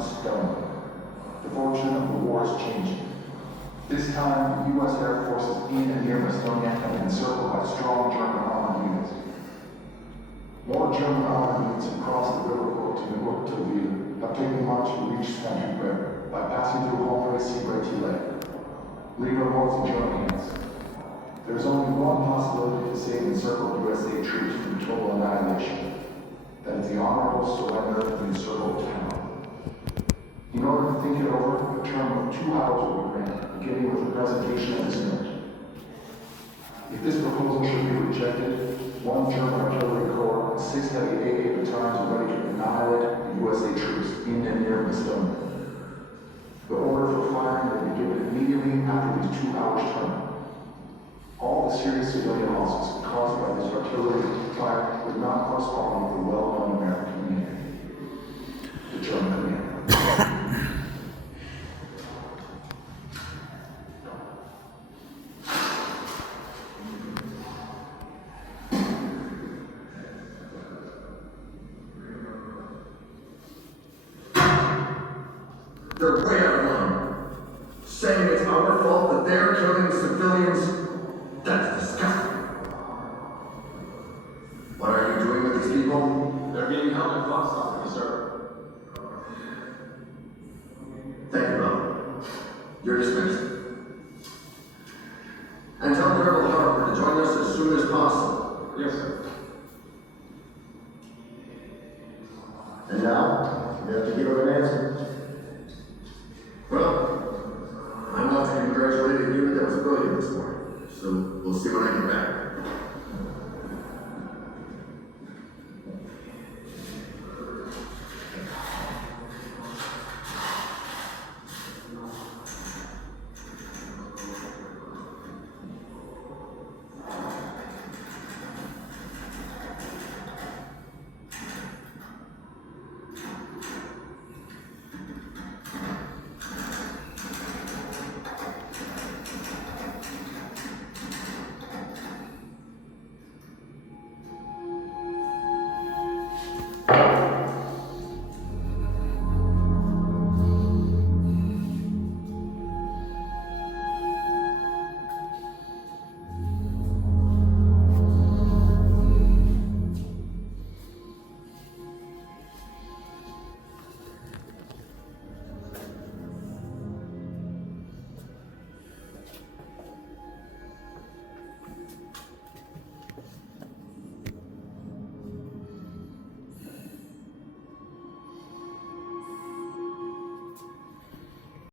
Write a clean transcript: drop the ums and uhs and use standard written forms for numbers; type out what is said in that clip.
Bastogne. The fortune of the war is changing. This time, the U.S. Air Forces in and near Bastogne have been encircled by strong German armored units. More German armored units have crossed the river to have taken march to reach Saint-Hubert by passing through Hombre-Sibre-Tillet, leaving reports in German hands. There is only one possibility to save encircled USA troops from total annihilation. That is the honorable surrender of the encircled town. In order to think it over, a term of 2 hours will be granted, beginning with the presentation of this note. If this proposal should be rejected, 1 German artillery corps and 6 heavy AA battalions are ready to annihilate the USA troops in and near Bastogne. The order for firing will be given immediately after these 2 hours term. All the serious civilian losses caused by this artillery fire would not correspond with the well-known American commander, the German commander. They're way out of line. Saying it's our fault that they're killing civilians, that's disgusting. What are you doing with these people? They're being held in custody, sir. Thank you, brother. You're dismissed. And tell Colonel Harper to join us as soon as possible. Yes, sir.